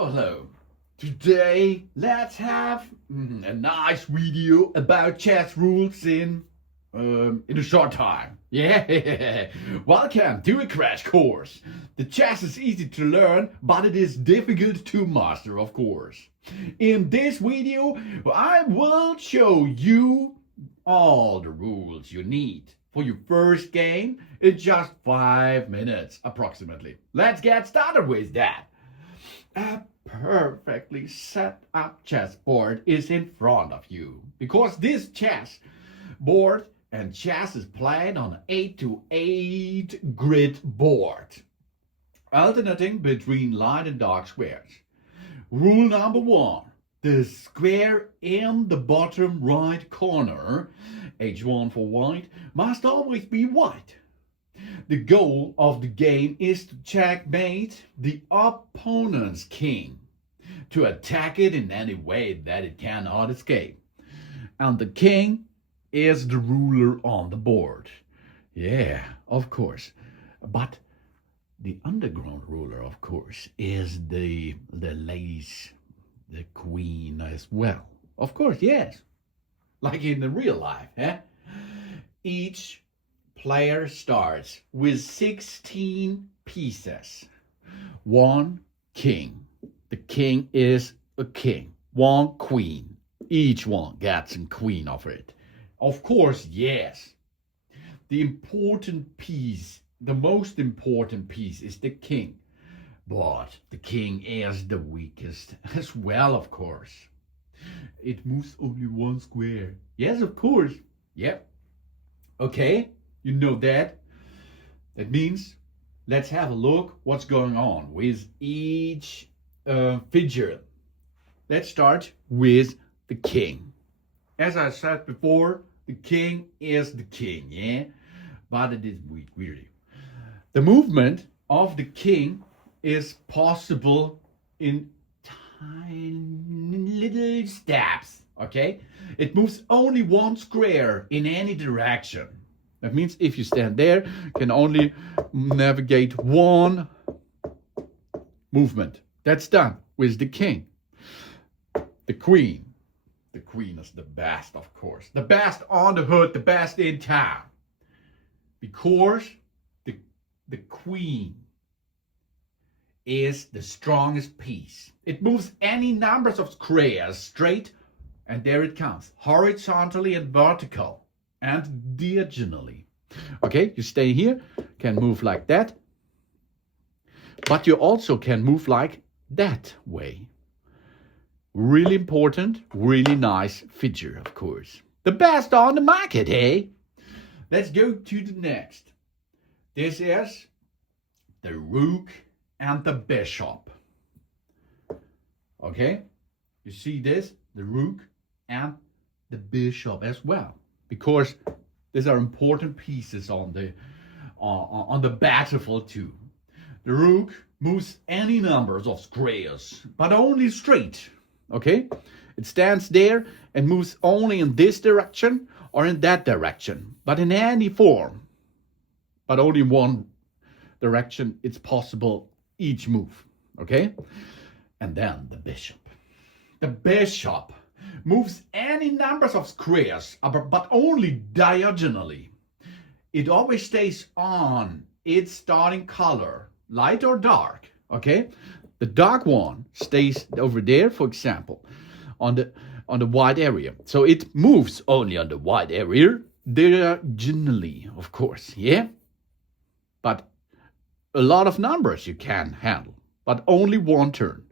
Hello. Today, let's have a nice video about chess rules in a short time. Yeah. Welcome to a crash course. The chess is easy to learn, but it is difficult to master, of course. In this video, I will show you all the rules you need for your first game in just 5 minutes approximately. Let's get started with that. A perfectly set up chessboard is in front of you because this chess board and chess is played on an 8x8 grid board, alternating between light and dark squares. Rule number 1. The square in the bottom right corner, h1 for white, must always be white. The goal of the game is to checkmate the opponent's king, to attack it in any way that it cannot escape. And the king is the ruler on the board. Yeah, of course. But the underground ruler, of course, is the lace, the queen as well. Of course, yes. Like in the real life, eh? Each player starts with 16 pieces. One king. The king is a king. One queen. Each one gets a queen of it. Of course, yes. The important piece, the most important piece is the king. But the king is the weakest as well, of course. It moves only one square. Yes, of course. Yep. Okay. You know that. That means let's have a look what's going on with each figure. Let's start with the king. As I said before, the king is the king, yeah? But it is weak, really. The movement of the king is possible in tiny little steps, okay? It moves only one square in any direction. That means if you stand there, you can only navigate one movement. That's done with the king. The queen. The queen is the best, of course. The best on the hood, the best in town. Because the queen is the strongest piece. It moves any numbers of squares straight, and there it comes, horizontally and vertical. And diagonally. Okay, you stay here, can move like that. But you also can move like that way. Really important, really nice figure, of course. The best on the market, eh? Let's go to the next. This is the rook and the bishop. Okay, you see this? The rook and the bishop as well. Because these are important pieces on the battlefield too. The rook moves any numbers of squares, but only straight. Okay? It stands there and moves only in this direction or in that direction, but in any form. But only in one direction it's possible each move. Okay? And then the bishop. The bishop moves any numbers of squares, but only diagonally. It always stays on its starting color, light or dark, okay? The dark one stays over there, for example, on the white area. So it moves only on the white area, diagonally, of course, yeah? But a lot of numbers you can handle, but only one turn.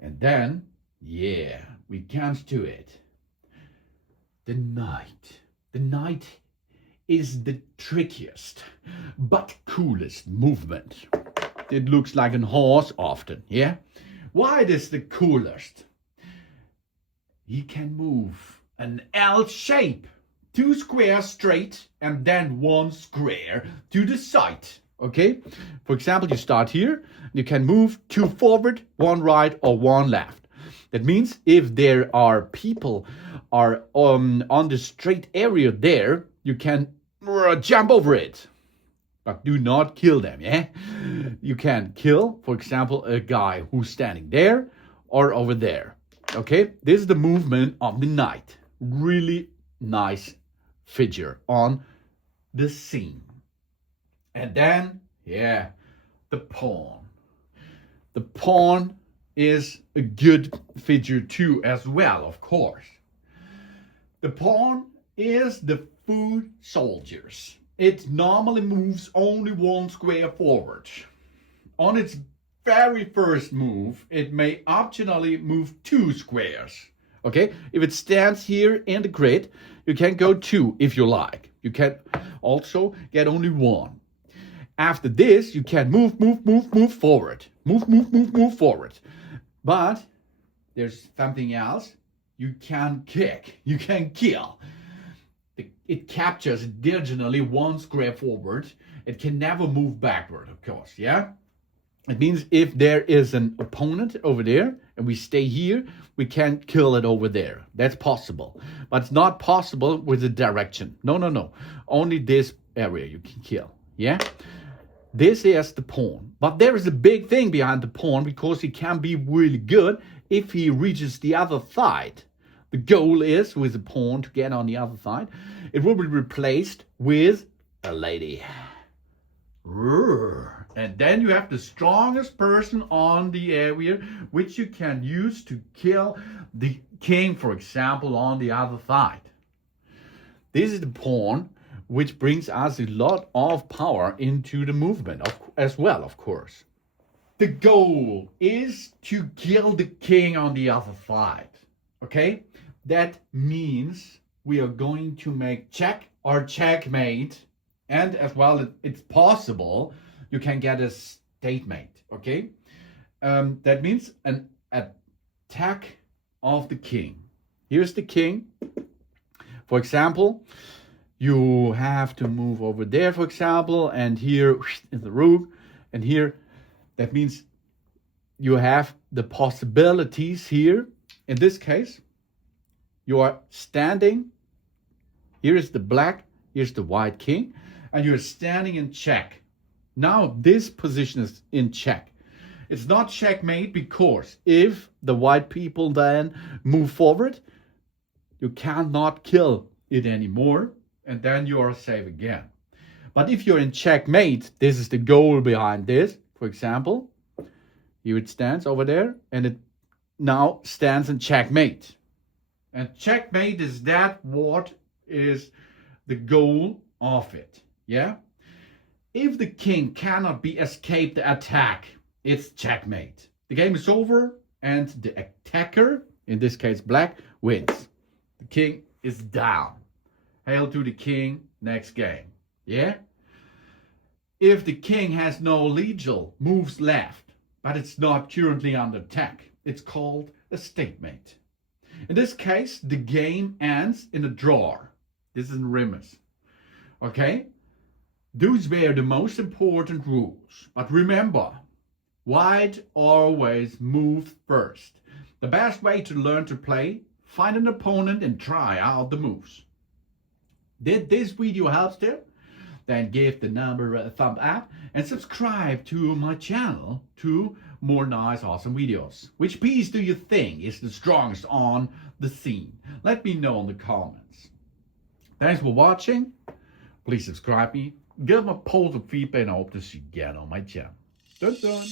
And then, yeah, we comes to it. The knight. The knight is the trickiest but coolest movement. It looks like a horse often, yeah? Why it is the coolest? He can move an L shape, 2 squares straight and then 1 square to the side, okay? For example, you start here, you can move 2 forward, 1 right or 1 left. That means if there are people on the straight area there, you can jump over it. but do not kill them, yeah? You can kill, for example, a guy who's standing there or over there, okay? This is the movement of the knight. Really nice figure on the scene. And then, yeah, the pawn. The pawn is a good figure too as well, of course. The pawn is the foot soldiers. It normally moves only one square forward. On its very first move, it may optionally move 2 squares. Okay, if it stands here in the grid, you can go 2 if you like. You can also get only 1. After this, you can move forward. Move forward. But there's something else. You can kick. You can kill. It captures diagonally 1 square forward. It can never move backward, of course, yeah? It means if there is an opponent over there and we stay here, we can kill it over there. That's possible. But it's not possible with the direction. No. Only this area you can kill, yeah? This is the pawn. But there is a big thing behind the pawn because he can be really good if he reaches the other side. The goal is with the pawn to get on the other side. It will be replaced with a lady. And then you have the strongest person on the area, which you can use to kill the king, for example, on the other side. This is the pawn, which brings us a lot of power into the movement as well, of course. The goal is to kill the king on the other side, okay? That means we are going to make check or checkmate, and as well, it's possible you can get a stalemate, okay? That means an attack of the king. Here's the king. For example, you have to move over there, for example, and here is the rook, and here, that means you have the possibilities here. In this case, you are standing, here is the black, here's the white king, and you're standing in check. Now this position is in check. It's not checkmate because if the white people then move forward, you cannot kill it anymore, and then you are safe again. But if you're in checkmate, this is the goal behind this. For example, here it stands over there, and it now stands in checkmate. And checkmate is that what is the goal of it, yeah? If the king cannot be escaped the attack, it's checkmate. The game is over and the attacker, in this case black, wins. The king is down. Hail to the king, next game, yeah? If the king has no legal moves left, but it's not currently under attack, it's called a stalemate. In this case, the game ends in a draw. This is in Rimmers. Okay? Those were the most important rules. But remember, white always moves first. The best way to learn to play, find an opponent and try out the moves. Did this video help you? Then give the number a thumb up and subscribe to my channel to more nice, awesome videos. Which piece do you think is the strongest on the scene? Let me know in the comments. Thanks for watching. Please subscribe me. Give me a positive feedback and I hope to see you again on my channel. Dun dun.